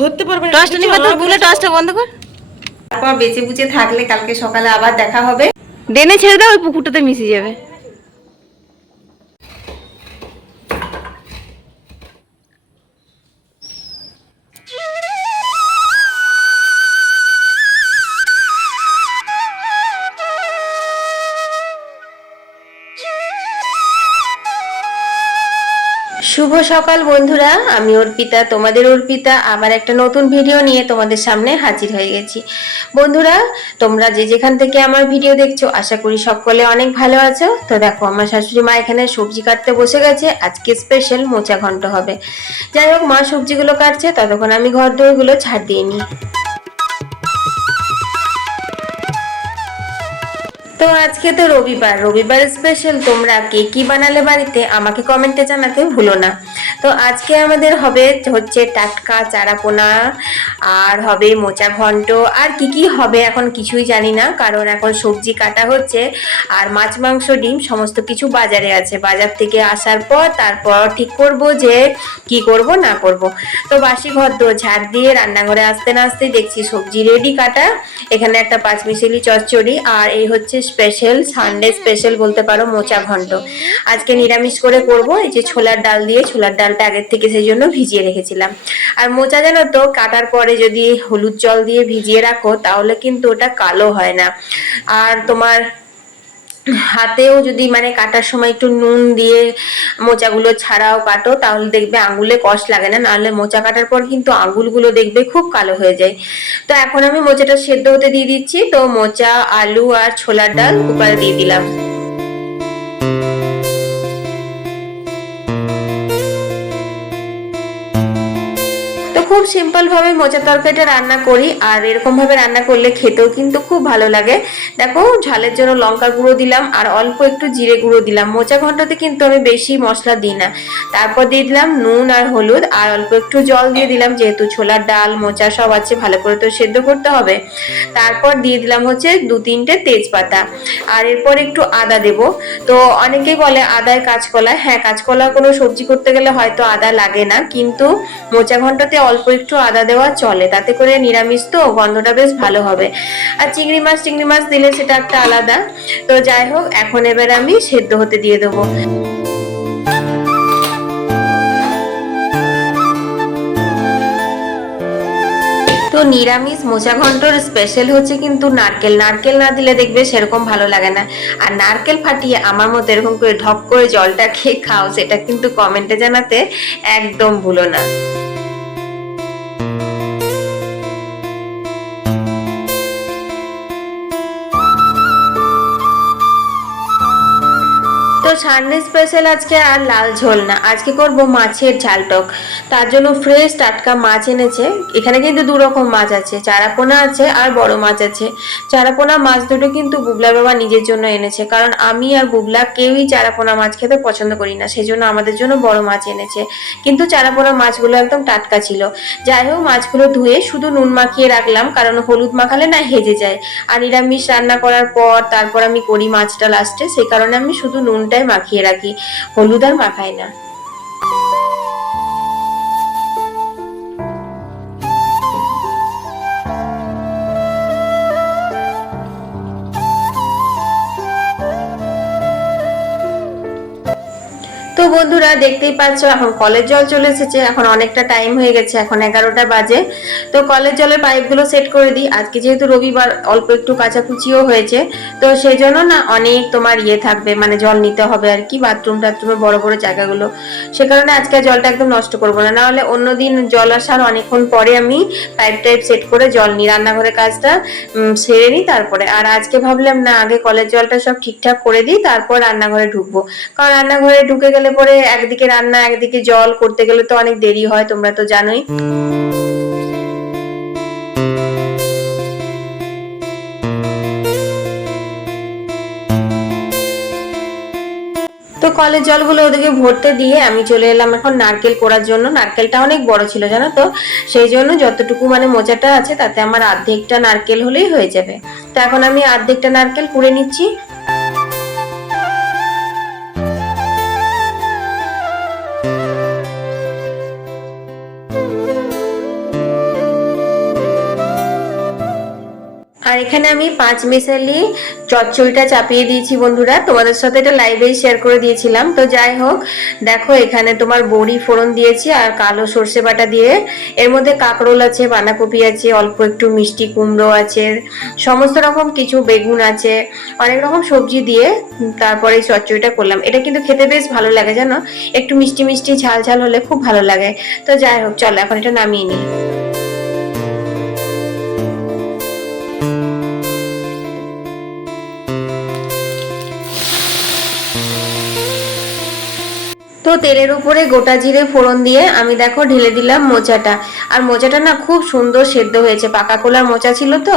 ধরতে পারবে না টসটা নিবা তো বলে টসটা বন্ধ কর। তারপর বেঁচে বুঝে থাকলে কালকে সকালে আবার দেখা হবে। ডেনে ছেড়ে দাও ওই পুকুরটাতে মিশে যাবে। শুভ সকাল, বন্ধুরা। আমি অর্পিতা, তোমাদের অর্পিতা। আবার একটা নতুন ভিডিও নিয়ে তোমাদের সামনে হাজির হয়ে গেছি। বন্ধুরা, তোমরা যে যেখান থেকে আমার ভিডিও দেখছ, আশা করি সকলে অনেক ভালো আছো। তো দেখো, আমার শাশুড়ি মা এখানে সবজি কাটতে বসে গেছে। আজকে স্পেশাল মোচা ঘন্ট হবে। যাই হোক, মা সবজিগুলো কাটছে, ততক্ষণ আমি ঘর দৌড়গুলো ছাড় দিয়ে নিই। তো আজকে তো রবিবার রবিবার স্পেশাল তোমরা কে কি বানালে বাড়িতে আমাকে কমেন্টে জানাতে ভুলো না। তো আজকে আমাদের হবে হচ্ছে টাটকা চারাপোনা, আর হবে মোচা ঘন্ট, আর কি কি হবে এখন কিছুই জানি না, কারণ এখন সবজি কাটা হচ্ছে, আর মাছ, মাংস, ডিম সমস্ত কিছু বাজারে আছে। বাজার থেকে আসার পর তারপর ঠিক করব যে কি করব, না করব। তো বাসি ঘর তো ঝাড় দিয়ে রান্নাঘরে আসতে না আসতেই দেখছি সবজি রেডি কাটা, এখানে একটা পাঁচ পাঁচমিশালি চচ্চড়ি, আর এই হচ্ছে স্পেশাল সানডে স্পেশাল বলতে পারো, মোচা ঘন্ট আজকে নিরামিষ করে করব, এই যে ছোলার ডাল দিয়ে, ছোলার ডালটা আগের থেকে সেই জন্য ভিজিয়ে রেখেছিলাম। আর মোচা জানো তো, কাটার পরে যদি হলুদ জল দিয়ে ভিজিয়ে রাখো, তাহলে কিন্তু ওটা কালো হয় না। আর তোমার হাতেও যদি মানে কাটার সময় একটু নুন দিয়ে মোচাগুলো ছাড়াও কাটো, তাহলে দেখবে আঙুলে কষ লাগে না। নাহলে মোচা কাটার পর কিন্তু আঙুলগুলো দেখবে খুব কালো হয়ে যায়। তো এখন আমি মোচাটা সেদ্ধ হতে দিয়ে দিচ্ছি। তো মোচা, আলু আর ছোলার ডাল কুকারে দিয়ে দিলাম। তো খুব সিম্পল ভাবে মোচা তরকারিটা রান্না করি, আর এরকম ভাবে রান্না করলে খেতেও কিন্তু খুব ভালো লাগে। দেখো, ঝালের জন্য লঙ্কা গুঁড়ো দিলাম, আর অল্প একটু জিরে গুঁড়ো দিলাম। মোচা ঘন্টাতে কিন্তু আমি বেশি মশলা দিই না। তারপর দিয়ে দিলাম নুন আর হলুদ, আর অল্প একটু জল দিয়ে দিলাম, যেহেতু ছোলার ডাল, মোচা সব আছে, ভালো করে তো সেদ্ধ করতে হবে। তারপর দিয়ে দিলাম হচ্ছে দু তিনটে তেজপাতা। আর এরপর একটু আদা দেব। তো অনেকেই বলে আদায় কাঁচকলা। হ্যাঁ কাঁচকলা কোনো সবজি করতে গেলে হয়তো আদা লাগে না, কিন্তু মোচা ঘন্টাতে অল্প একটু আদা দেওয়া চলে, তাতে করে নিরামিষ তো, গন্ধটা বেশ ভালো হবে। আর চিংড়ি মাছ চিংড়ি মাছ দিলে সেটা একটা আলাদা। তো যাই হোক, এখন এবার আমি সেদ্ধ হতে দিয়ে দেবো। তো নিরামিষ মোচা ঘন্টর স্পেশাল হচ্ছে কিন্তু নারকেল। নারকেল না দিলে দেখবে সেরকম ভালো লাগে না। আর নারকেল ফাটিয়ে আমার মতো এরকম করে ঢক করে জলটা খেয়ে খাও, সেটা কিন্তু কমেন্টে জানাতে একদম ভুলো না। সানডে স্পেশাল আজকে আর লাল ঝোল না। আজকে করব মাছের ঝাল টক। তার জন্য ফ্রেশ টাটকা মাছ এনেছে। এখানে কিন্তু দু রকম মাছ আছে। চারাপোনা আছে আর বড় মাছ আছে। চারাপোনা মাছ দুটো কিন্তু বুবলা বাবা নিজের জন্য এনেছে। কারণ আমি আর বুবলা কেউই চারাপোনা মাছ খেতে পছন্দ করি না। সেজন্য আমাদের জন্য বড় মাছ এনেছে। কিন্তু চারাপোনা মাছগুলো একদম টাটকা ছিল। যাই হোক, মাছগুলো ধুয়ে শুধু নুন মাখিয়ে রাখলাম। কারণ হলুদ মাখালে না হেজে যায়। আর নিরামিষ রান্না করার পর তারপর আমি করি মাছটা লাস্টে সেই কারণে আমি শুধু নুনটাই মাখিয়ে রাখি। হলুদ আর মাখায় না। বন্ধুরা, দেখতেই পাচ্ছ, এখন কলের জল চলে এসেছে। এখন অনেকটা টাইম হয়ে গেছে, এখন এগারোটা বাজে। তো কলের জলের পাইপগুলো সেট করে দিই। আজকে যেহেতু রবিবার, অল্প একটু কাচাকুচিও হয়েছে। তো সেই জন্য না, অনেক তোমার ইয়ে থাকবে মানে জল নিতে হবে আর কি বাথরুম টাথরুমে বড় বড় জায়গাগুলো। সে কারণে আজকে জলটা একদম নষ্ট করব না। নাহলে অন্যদিন জল আসার অনেকক্ষণ পরে আমি পাইপ টাইপ সেট করে জল নিই, রান্নাঘরের কাজটা সেরে নিই, তারপরে। আর আজকে ভাবলাম না, আগে কলের জলটা সব ঠিকঠাক করে দিই, তারপর রান্নাঘরে ঢুকবো। কারণ রান্নাঘরে ঢুকে গেলে পরে একদিকে রান্না, একদিকে জল করতে গেলে তো অনেক দেরি হয়, তোমরা তো জানোই। তো কলের জলগুলো ওদিকে ভরতে দিয়ে আমি চলে এলাম এখন নারকেল করার জন্য। নারকেলটা অনেক বড় ছিল, জানো তো? সেই জন্য যতটুকু মানে মোচাটা আছে, তাতে আমার অর্ধেকটা নারকেল হলেই হয়ে যাবে। তো এখন আমি অর্ধেকটা নারকেল কুড়ে নিচ্ছি। আর এখানে আমি পাঁচ মিশালি চচ্চড়িটা চাপিয়ে দিয়েছি বন্ধুরা। তোমাদের সাথে এটা লাইভেই শেয়ার করে দিয়েছিলাম। তো যাই হোক, দেখো এখানে তোমার বড়ি ফোড়ন দিয়েছি আর কালো সর্ষে বাটা দিয়ে। এর মধ্যে কাঁকরোল আছে, বাঁধাকপি আছে, অল্প একটু মিষ্টি কুমড়ো আছে, সমস্ত রকম কিছু বেগুন আছে। অনেক রকম সবজি দিয়ে তারপরে চচ্চড়িটা করলাম। এটা কিন্তু খেতে বেশ ভালো লাগে, জানো? একটু মিষ্টি মিষ্টি ঝাল ঝাল হলে খুব ভালো লাগে। তো যাই হোক, চলো এখন এটা নামিয়ে নিই। তেলের উপরে গোটা জিরে ফোড়ন দিয়ে আমি দেখো ঢেলে দিলাম মোচাটা। আর মোচাটা না খুব সুন্দর সেদ্ধ হয়েছে, পাকা কোলার মোচা ছিল তো।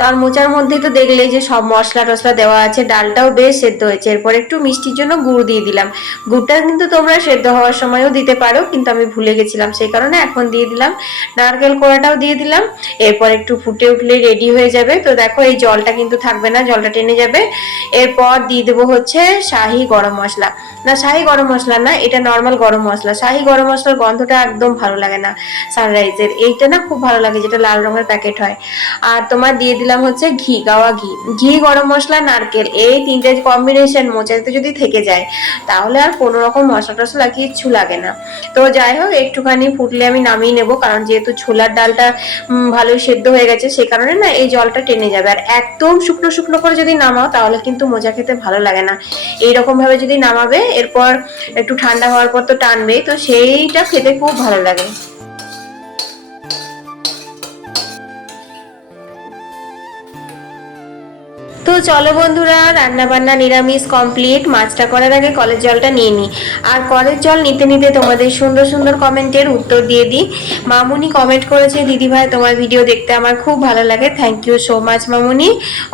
তার মোচার মধ্যে তো দেখলে যে সব মশলা টসলা দেওয়া আছে, ডালটাও বেশ সেদ্ধ হয়েছে। এরপর একটু মিষ্টির জন্য গুড় দিয়ে দিলাম। গুড়টা কিন্তু তোমরা সেদ্ধ হওয়ার সময়ও দিতে পারো, কিন্তু আমি ভুলে গেছিলাম সেই কারণে এখন দিয়ে দিলাম। নারকেল কোড়াটাও দিয়ে দিলাম। এরপর একটু ফুটে উঠলে রেডি হয়ে যাবে। তো দেখো এই জলটা কিন্তু থাকবে না, জলটা টেনে যাবে। এরপর দিয়ে দেবো হচ্ছে শাহি গরম মশলা। না, শাহি গরম মশলা না, এটা নর্মাল গরম মশলা। শাহি গরম মশলার গন্ধটা একদম ভালো লাগে না সানরাইজের এইটা না খুব ভালো লাগে, যেটা লাল রঙের প্যাকেট হয়। আর তোমার দিয়ে দিলাম হচ্ছে ঘি, গাওয়া ঘি। ঘি, গরম মশলা, নারকেল, এই তিনটে কম্বিনেশন মোচাতে যদি থেকে যায়, তাহলে আর কোনো রকম মশলা টসলা কিচ্ছু লাগে না। তো যাই হোক, একটুখানি ফুটলে আমি নামিয়ে নেব, কারণ যেহেতু ছোলার ডালটা ভালোই সেদ্ধ হয়ে গেছে, সে কারণে না এই জলটা টেনে যাবে। আর একদম শুকনো শুকনো করে যদি নামাও, তাহলে কিন্তু মোজা খেতে ভালো লাগে না। এইরকম ভাবে যদি নামাবে, এরপর একটু ঠান্ডা হওয়ার পর তো টানবেই তো সেইটা খেতে খুব ভালো লাগে। তো চলো বন্ধুরা রান্না বান্না নিরামিষ কমপ্লিট মাছটা করার আগে কলের জলটা নিয়ে নিই আর কলের জল নিতে নিতে তোমাদের সুন্দর সুন্দর কমেন্টের উত্তর দিয়ে দিই। মামুনি কমেন্ট করেছে, দিদি ভাই, তোমার ভিডিও দেখতে আমার খুব ভালো লাগে। থ্যাংক ইউ সো মাচ মামুনি।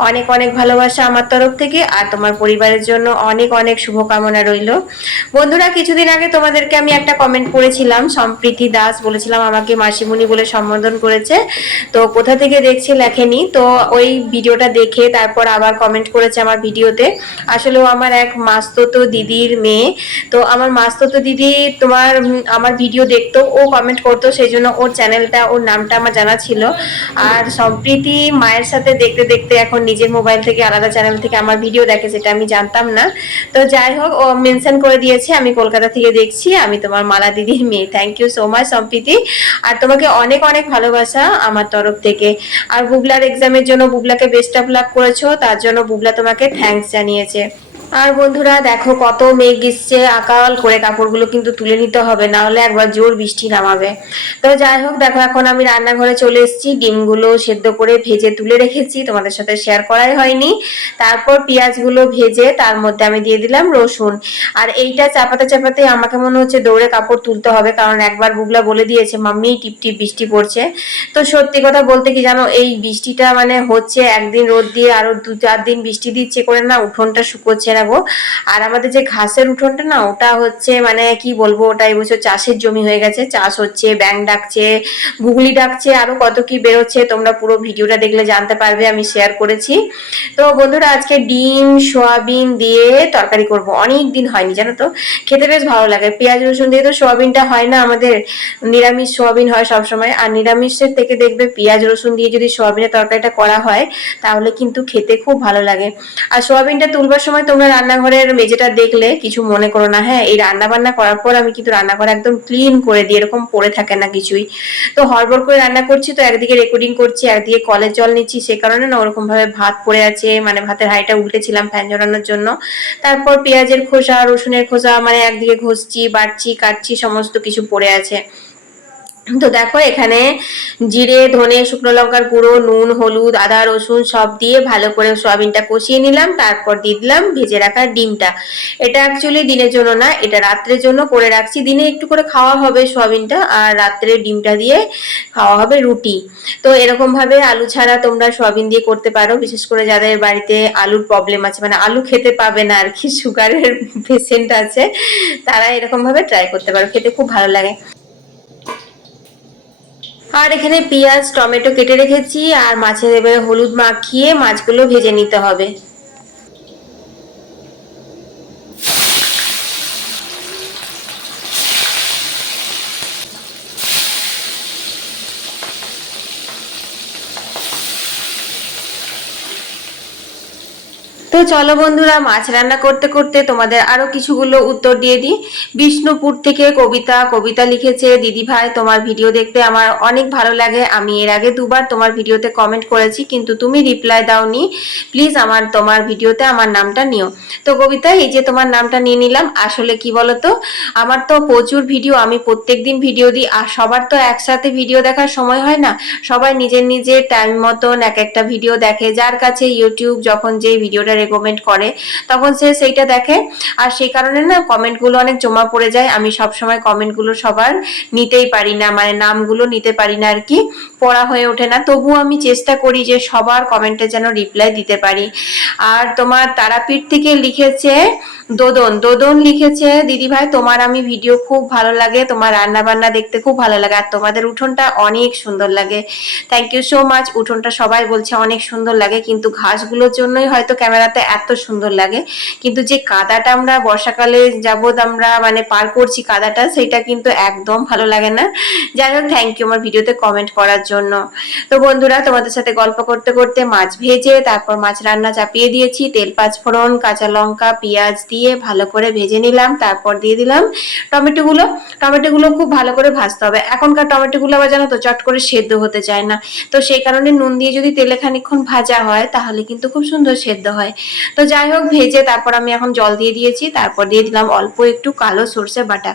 অনেক অনেক ভালোবাসা আমার তরফ থেকে আর তোমার পরিবারের জন্য অনেক অনেক শুভকামনা রইল। বন্ধুরা, কিছুদিন আগে তোমাদেরকে আমি একটা কমেন্ট করেছিলাম, সম্প্রীতি দাস বলেছিলাম আমাকে মাসিমুনি বলে সম্বোধন করেছে। তো কোথা থেকে দেখছে লেখেনি। তো ওই ভিডিওটা দেখে তারপর আবার কমেন্ট করেছে আমার ভিডিওতে। আসলে আমার এক মাস্ততো দিদির মেয়ে। তো আমার মাস্ততো দিদি তোমার আমার ভিডিও দেখতো, ও কমেন্ট করতো সেই জন্য ওর চ্যানেলটা ওর নামটা আমার জানা ছিল। আর সম্প্রীতি মায়ের সাথে দেখতে দেখতে এখন নিজের মোবাইল থেকে আলাদা চ্যানেল থেকে আমার ভিডিও দেখে, সেটা আমি জানতাম না। তো যাই হোক, ও মেনশন করে দিয়েছে, আমি কলকাতা থেকে দেখছি, আমি তোমার মালা দিদির মেয়ে। থ্যাংক ইউ সো মাচ সম্প্রীতি। আর তোমাকে অনেক অনেক ভালোবাসা আমার তরফ থেকে। আর বুবলার এক্সামের জন্য বুবলাকে বেস্ট অফ লাক করেছ, তার জন্য বুবলা তোমাকে থ্যাংকস জানিয়েছে। আর বন্ধুরা, দেখো কত মেঘ এসছে, আকাল করে কাপড়গুলো কিন্তু তুলে নিতে হবে, না হলে একবার জোর বৃষ্টি নামাবে। তো যাই হোক, দেখো এখন আমি রান্নাঘরে চলে এসেছি, ডিমগুলো সেদ্ধ করে ভেজে তুলে রেখেছি, তোমাদের সাথে শেয়ার করাই হয়নি। তারপর পেঁয়াজগুলো ভেজে তার মধ্যে আমি দিয়ে দিলাম রসুন। আর এইটা চাপাতে চাপাতে আমাকে মনে হচ্ছে দৌড়ে কাপড় তুলতে হবে, কারণ একবার বুগলা বলে দিয়েছে, মাম্মি, টিপ টিপ বৃষ্টি পড়ছে। তো সত্যি কথা বলতে কি জানো, এই বৃষ্টিটা মানে হচ্ছে একদিন রোদ দিয়ে আরও দু চার দিন বৃষ্টি দিচ্ছে করে না, উঠোনটা শুকোচ্ছে গো আর আমাদের যে ঘাসের উঠোনটা না, ওটা হচ্ছে মানে কি বলব, ওটা এবছর চাষের জমি হয়ে গেছে। চাষ হচ্ছে ব্যাং ডাকছে, গুগলি ডাকছে, আরও কত কি বেরোচ্ছে, তোমরা পুরো ভিডিওটা দেখলে জানতে পারবে, আমি শেয়ার করেছি। তো বন্ধুরা, আজকে ডিম, সোয়াবিন দিয়ে তরকারি করব। অনেক দিন হয়নি, জানো তো? খেতে বেশ ভালো লাগে। পেঁয়াজ, রসুন দিয়ে তো সোয়াবিনটা হয় না আমাদের। নিরামিষ সোয়াবিন হয় সব সময় আর নিরামিষের থেকে দেখবে পেঁয়াজ, রসুন দিয়ে যদি সোয়াবিনের তরকারিটা করা হয়, তাহলে কিন্তু খেতে খুব ভালো লাগে। আর সোয়াবিনটা তুলবার সময় তোমরা রান্নাঘরের মেঝেটা দেখলে কিছু মনে করো না হ্যাঁ এই রান্না বান্না করার পর আমি কিন্তু রান্নাঘর একদম ক্লিন করে দিই, এরকম পড়ে থাকে না কিছুই। তো হড়বড় করে রান্না করছি, তো একদিকে রেকর্ডিং করছি, একদিকে কলের জল নিচ্ছি, সে কারণে না ওরকম ভাবে ভাত পড়ে আছে মানে ভাতের হাঁড়িটা উল্টেছিলাম ফ্যান ঝরানোর জন্য। তারপর পেঁয়াজের খোসা, রসুনের খোসা মানে একদিকে ঘষছি, বাটছি, কাটছি, সমস্ত কিছু পড়ে আছে। তো দেখো, এখানে জিরে, ধনে, শুকনো লঙ্কার গুঁড়ো, নুন, হলুদ, আদা, রসুন সব দিয়ে ভালো করে সয়াবিনটা কষিয়ে নিলাম, তারপর দিয়ে দিলাম ভেজে রাখা ডিমটা। এটা অ্যাকচুয়ালি দিনের জন্য না, এটা রাত্রের জন্য করে রাখছি। দিনে একটু করে খাওয়া হবে সয়াবিনটা, আর রাত্রে ডিমটা দিয়ে খাওয়া হবে রুটি। তো এরকম ভাবে আলু ছাড়া তোমরা সয়াবিন দিয়ে করতে পারো, বিশেষ করে যাদের বাড়িতে আলুর প্রবলেম আছে মানে আলু খেতে পাবে না আর কি সুগারের পেশেন্ট আছে, তারা এরকম ভাবে ট্রাই করতে পারো, খেতে খুব ভালো লাগে। আর এখানে পেঁয়াজ, টমেটো কেটে রেখেছি, আর মাছের এবারে হলুদ মাখিয়ে মাছগুলো ভেজে নিতে হবে। তো চলো বন্ধুরা, মাছ রান্না করতে করতে তোমাদের আরও কিছুগুলো উত্তর দিয়ে দিই। বিষ্ণুপুর থেকে কবিতা কবিতা লিখেছে দিদি ভাই। তোমার ভিডিও দেখতে আমার অনেক ভালো লাগে। আমি এর আগে দুবার তোমার ভিডিওতে কমেন্ট করেছি, কিন্তু তুমি রিপ্লাই দাওনি। প্লিজ আমার, তোমার ভিডিওতে আমার নামটা নিও। তো কবিতা, এই যে তোমার নামটা নিয়ে নিলাম, আসলে কি বলতো? আমার তো প্রচুর ভিডিও, আমি প্রত্যেকদিন ভিডিও দিই, আর সবার তো একসাথে ভিডিও দেখার সময় হয় না। সবাই নিজের নিজের টাইম মতন এক একটা ভিডিও দেখে। যার কাছে ইউটিউব যখন যে ভিডিওটা রেকমেন্ড করে। তখন সে সেইটা দেখে। আর সেই কারণে না কমেন্টগুলো অনেক জমা পড়ে যায়। আমি সব সময় কমেন্টগুলো সবার নিতেই পারি না মানে নামগুলো নিতে পারি না আর কি পড়া হয়ে ওঠে না। তবুও আমি চেষ্টা করি যে সবার কমেন্টে যেন রিপ্লাই দিতে পারি। আর তোমার তারাপীঠ থেকে লিখেছে দোদন। দোদন লিখেছে, দিদি ভাই, তোমার আমি ভিডিও খুব ভালো লাগে। তোমার রান্না বান্না দেখতে খুব ভালো লাগে। আর তোমাদের উঠোনটা অনেক সুন্দর লাগে। থ্যাংক ইউ সো মাচ উঠোনটা সবাই বলছে অনেক সুন্দর লাগে। কিন্তু ঘাসগুলোর জন্যই হয়তো ক্যামেরাতে এত সুন্দর লাগে। কিন্তু যে কাদাটা আমরা বর্ষাকালে যাবৎ আমরা মানে পার করছি কাদাটা, সেটা কিন্তু একদম ভালো লাগে না। যাই হোক থ্যাংক ইউ আমার ভিডিওতে কমেন্ট করার জন্য। তো বন্ধুরা, তোমাদের সাথে গল্প করতে করতে মাছ ভেজে, তারপর মাছ রান্না চাপিয়ে দিয়েছি। তেল, পাঁচ ফোড়ন, কাঁচা লঙ্কা, পেঁয়াজ দিয়ে ভালো করে ভেজে নিলাম, তারপর দিয়ে দিলাম টমেটোগুলো টমেটোগুলো খুব ভালো করে ভাজতে হবে। এখনকার টমেটোগুলো আবার জানো তো, চট করে সেদ্ধ হতে চায় না। তো সেই কারণে নুন দিয়ে যদি তেলে খানিক্ষণ ভাজা হয়, তাহলে কিন্তু খুব সুন্দর সেদ্ধ হয়। তো যাই হোক, ভেজে তারপর আমি এখন জল দিয়ে দিয়েছি। তারপর দিয়ে দিলাম অল্প একটু কালো সর্ষে বাটা।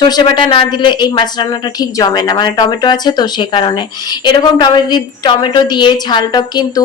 সর্ষে বাটা না দিলে এই মাছ রান্নাটা ঠিক জমে না। মানে টমেটো আছে তো সে কারণে। এরকম টমেটো টমেটো দিয়ে ঝালটা কিন্তু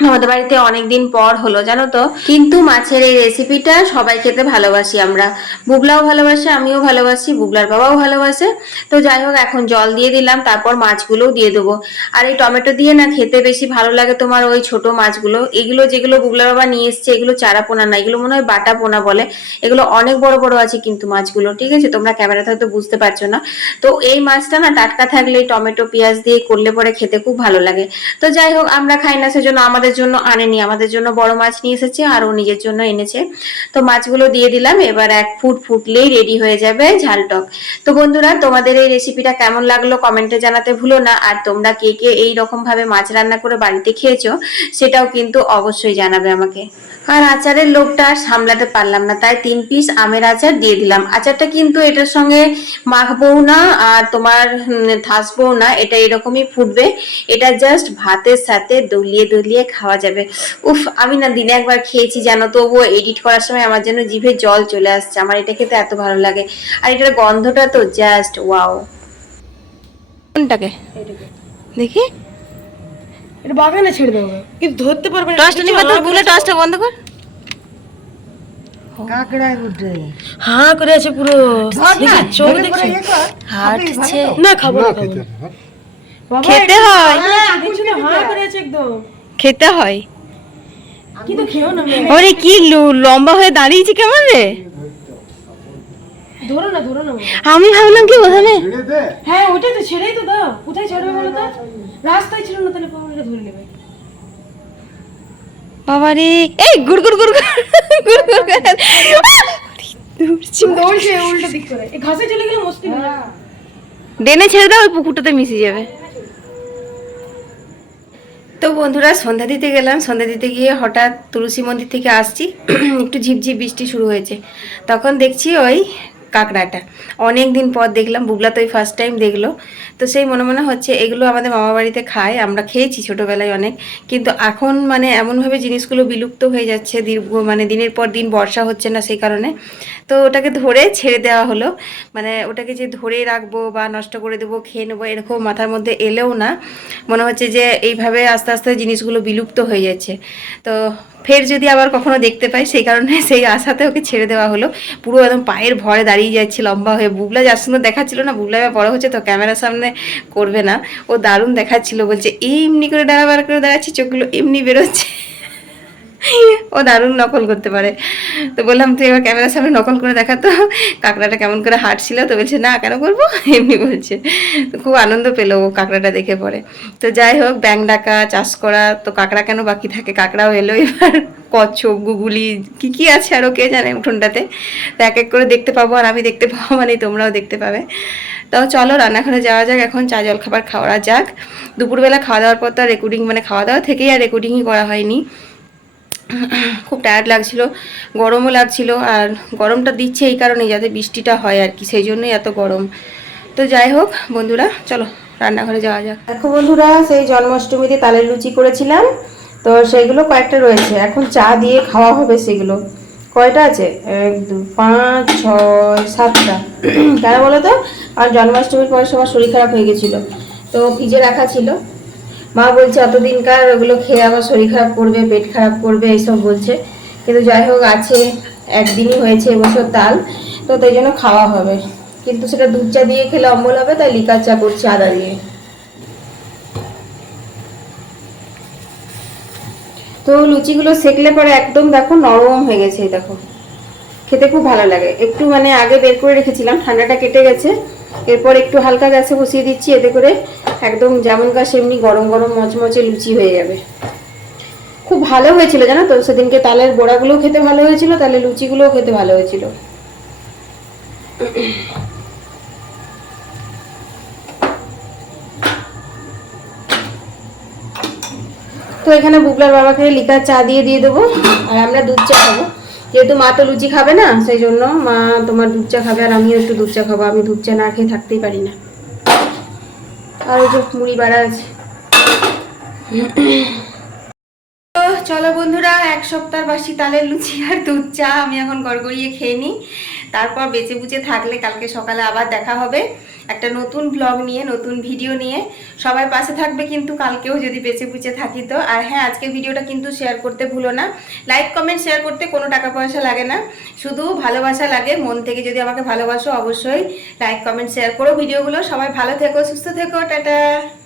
আমাদের বাড়িতে অনেকদিন পর হলো, জানো তো? কিন্তু মাছের এই রেসিপিটা সবাই খেতে ভালোবাসি আমরা। বুবলাও ভালোবাসে, আমিও ভালোবাসি, বুবলার বাবাও ভালোবাসে। তো যাই হোক, এখন জল দিয়ে দিলাম, তারপর মাছগুলোও দিয়ে দেবো। আর এই টমেটো দিয়ে না খেতে বেশি ভালো লাগে তোমার ওই ছোট মাছগুলো। এগুলো যেগুলো বুবলার বাবা নিয়ে এসছে, এগুলো চারা পোনা না, এগুলো মনে হয় বাটা পোনা বলে। এগুলো অনেক বড় বড় আছে কিন্তু মাছগুলো, ঠিক আছে? তোমরা ক্যামেরাতে হয়তো বুঝতে পারছ না। তো এই মাছটা না টাটকা থাকলে টমেটো, পেঁয়াজ দিয়ে করলে পরে খেতে খুব ভালো লাগে। তো যাই হোক, আমরা খাই না, সেজন্য আমাদের জন্য আনেনি, আমাদের জন্য বড় মাছ নিয়ে এসেছে আর ও নিজের জন্য এনেছে। তো মাছগুলো দিয়ে দিলাম, এবার এক ফুট ফুটলেই রেডি হয়ে যাবে ঝাল টক। তো বন্ধুরা, তোমাদের এই রেসিপিটা কেমন লাগল কমেন্টে জানাতে ভুলো না, আর তোমরা কে কে এই রকম ভাবে মাছ রান্না করে বাড়িতে খেয়েছো, সেটাও কিন্তু অবশ্যই জানাবে আমাকে। আর আচারের লোকটা আর সামলাতে পারলাম না। তাই তিন পিস আমের আচার দিয়ে দিলাম। আচারটা কিন্তু এটার সঙ্গে মাখবও না আর তোমার উম, ঠাসবও না। এটা এরকমই ফুটবে। এটা জাস্ট ভাতের সাথে দলিয়ে দলিয়ে খাওয়া যাবে। উফ আমি না দিনে একবার খেয়েছি জানো তবুও এডিট করার সময় আমার জন্য জিভে জল চলে আসছে। আমার এটা খেতে এত ভালো লাগে। আর এটার গন্ধটা তো জাস্ট ওয়াও কোনটাকে? দেখি। এটা বাগানে ছেড়ে দেবো কিন্তু ধরতে পারবে না টসটা নিবা তো বুলে টসটা বন্ধ কর। কাকড়ায় উঠে। হাঁ করে আছে পুরো। দেখি চোখ দেখছি। হাঁটছে। না খাব না খাব না। খেতে হয়। হাঁ, দেখছ না, করে আছে একদম। খেতে হয়। কিন্তু খেও না। মেয়ে। ওরে কি লো- লম্বা হয়ে দাঁড়িয়েছি কেমন রে? ধরো না ধরো না। আমি ভাবলাম কি ওখানে হ্যাঁ ওটাই তো ছেড়েই তো দাও। কোথায় ছাড়বে বলো তো? রাস্তায় ছিল না তাহলে ধরে নেবে বাবা রে এই গুড় গুড় গুড় গুড় গুড় গুড় করে। আহ! দৌড়ছি। দৌড়ছে উল্টো দিক করে এই ঘাসে চলে গেলে মুশকিল ডেনে ছেড়ে দাও ওই পুকুরটাতে মিশে যাবে তো বন্ধুরা সন্ধ্যা দিতে গেলাম সন্ধ্যা দিতে গিয়ে হঠাৎ তুলসী মন্দির থেকে আসছি একটু ঝিপঝিপ বৃষ্টি শুরু হয়েছে তখন দেখছি ওই কাঁকড়াটা। অনেক দিন পর দেখলাম, বুবলা তো ওই ফার্স্ট টাইম দেখল। তো সেই মনে মনে হচ্ছে এগুলো আমাদের মামা বাড়িতে খায়, আমরা খেয়েছি ছোটোবেলায় অনেক। কিন্তু এখন মানে এমনভাবে জিনিসগুলো বিলুপ্ত হয়ে যাচ্ছে দীর্ঘ মানে দিনের পর দিন বর্ষা হচ্ছে না সেই কারণে। তো ওটাকে ধরে ছেড়ে দেওয়া হলো। মানে ওটাকে যে ধরে রাখব বা নষ্ট করে দেবো, খেয়ে নেব, এরকম মাথার মধ্যে এলেও না। মনে হচ্ছে যে এইভাবে আস্তে আস্তে জিনিসগুলো বিলুপ্ত হয়ে যাচ্ছে। তো ফের যদি আবার কখনো দেখতে পাই, সেই কারণে সেই আশাতে ওকে ছেড়ে দেওয়া হলো। পুরো একদম পায়ের ভরে দাঁড়িয়ে যাচ্ছে, লম্বা হয়ে। বুবলা যার সঙ্গে দেখাচ্ছিল না, বুবলা বড় হচ্ছে তো ক্যামেরার সামনে করবে না। ও দারুণ দেখাচ্ছিল, বলছে এমনি করে ডাড়া বার করে দাঁড়াচ্ছে, চোখগুলো এমনি বেরোচ্ছে। ও দারুণ নকল করতে পারে। তো বললাম, তুই এবার ক্যামেরার সামনে নকল করে দেখাতো কাঁকড়াটা কেমন করে হাঁটছিল তো বলছে, না, কেন করব? এমনি বলছে। তো খুব আনন্দ পেল ও কাঁকড়াটা দেখে পরে। তো যাই হোক, ব্যাং ডাকা, চাষ করা, তো কাঁকড়া কেন বাকি থাকে? কাঁকড়াও এলো এবার। কচ্ছপ, গুগুলি, কি কি আছে আরও কে জানে উঠোনটাতে তো এক এক করে দেখতে পাবো আর আমি দেখতে পাবো মানে তোমরাও দেখতে পাবে। তো চলো, রান্নাঘরে যাওয়া যাক, এখন চা জল খাবার খাওয়া যাক। দুপুরবেলা খাওয়া দাওয়ার পর তো আর রেকর্ডিং মানে খাওয়া দাওয়া থেকেই আর রেকর্ডিংই করা হয়নি। খুব টায়ার্ড লাগছিল, গরমও লাগছিল আর গরমটা দিচ্ছে এই কারণে যাতে বৃষ্টিটা হয় আর কি, সেই জন্যই এত গরম। তো যাই হোক বন্ধুরা, চলো রান্নাঘরে যাওয়া যাক। দেখো বন্ধুরা, সেই জন্মাষ্টমীতে তালের লুচি করেছিলাম, তো সেইগুলো কয়েকটা রয়েছে, এখন চা দিয়ে খাওয়া হবে সেগুলো। কয়টা আছে? এক, দু, পাঁচ, ছয়, সাতটা। কেন বলো তো? আর জন্মাষ্টমীর পরে সবার শরীর খারাপ হয়ে গেছিল, তো ভিজে রাখা ছিল। মা বলছে, এতদিনকার ওগুলো খেয়ে আবার শরীর খারাপ করবে, পেট খারাপ করবে, এইসব বলছে। কিন্তু যাই হোক, আছে, একদিনই হয়েছে এবছর তাল, তো তাই জন্য খাওয়া হবে। কিন্তু সেটা দুধ চা দিয়ে খেলে অম্বল হবে, তাই লিকার চা করছি আদা দিয়ে। তো লুচিগুলো সেকলে পরে একদম দেখো নরম হয়ে গেছে, দেখো। খেতে খুব ভালো লাগে। একটু মানে আগে বের করে রেখেছিলাম, ঠান্ডাটা কেটে গেছে। এরপর একটু হালকা গ্যাসে বসিয়ে দিচ্ছি, এতে করে একদম যেমন গাছ এমনি গরম গরম মচমচে লুচি হয়ে যাবে। খুব ভালো হয়েছিল জানো তো? সেদিনকে তালের বড়াগুলোও খেতে ভালো হয়েছিল তাহলে লুচিগুলোও খেতে ভালো হয়েছিল। তো এখানে বুবলার বাবাকে লিকার চা দিয়ে দিয়ে দেবো, আর আমরা দুধ চা খাব। যেহেতু মা তো লুচি খাবে না, সেই জন্য মা তোমার দুধ চা খাবে আর আমিও একটু দুধ চা খাব, আমি দুধ চা না খেয়ে থাকতেই পারি না। আর ওই যে মুড়ি বাড়া আছে। চলো বন্ধুরা, এক সপ্তাহ বাসি তালের লুচি আর দুধ চা আমি এখন গড়গড়িয়ে খেয়ে নিই। তারপর বেঁচে বুচে থাকলে কালকে সকালে আবার দেখা হবে। একটা নতুন ব্লগ নিয়ে, নতুন ভিডিও নিয়ে। সবাই পাশে থাকবে কিন্তু কালকেও যদি বেঁচে বুঝে থাকি তো। আর হ্যাঁ আজকে ভিডিওটা কিন্তু শেয়ার করতে ভুলো না। লাইক কমেন্ট শেয়ার করতে কোনো টাকা পয়সা লাগে না। শুধু ভালোবাসা লাগে। মন থেকে যদি আমাকে ভালোবাসো অবশ্যই লাইক কমেন্ট শেয়ার করো ভিডিওগুলো সবাই ভালো থেকো, সুস্থ থেকো, টাটা।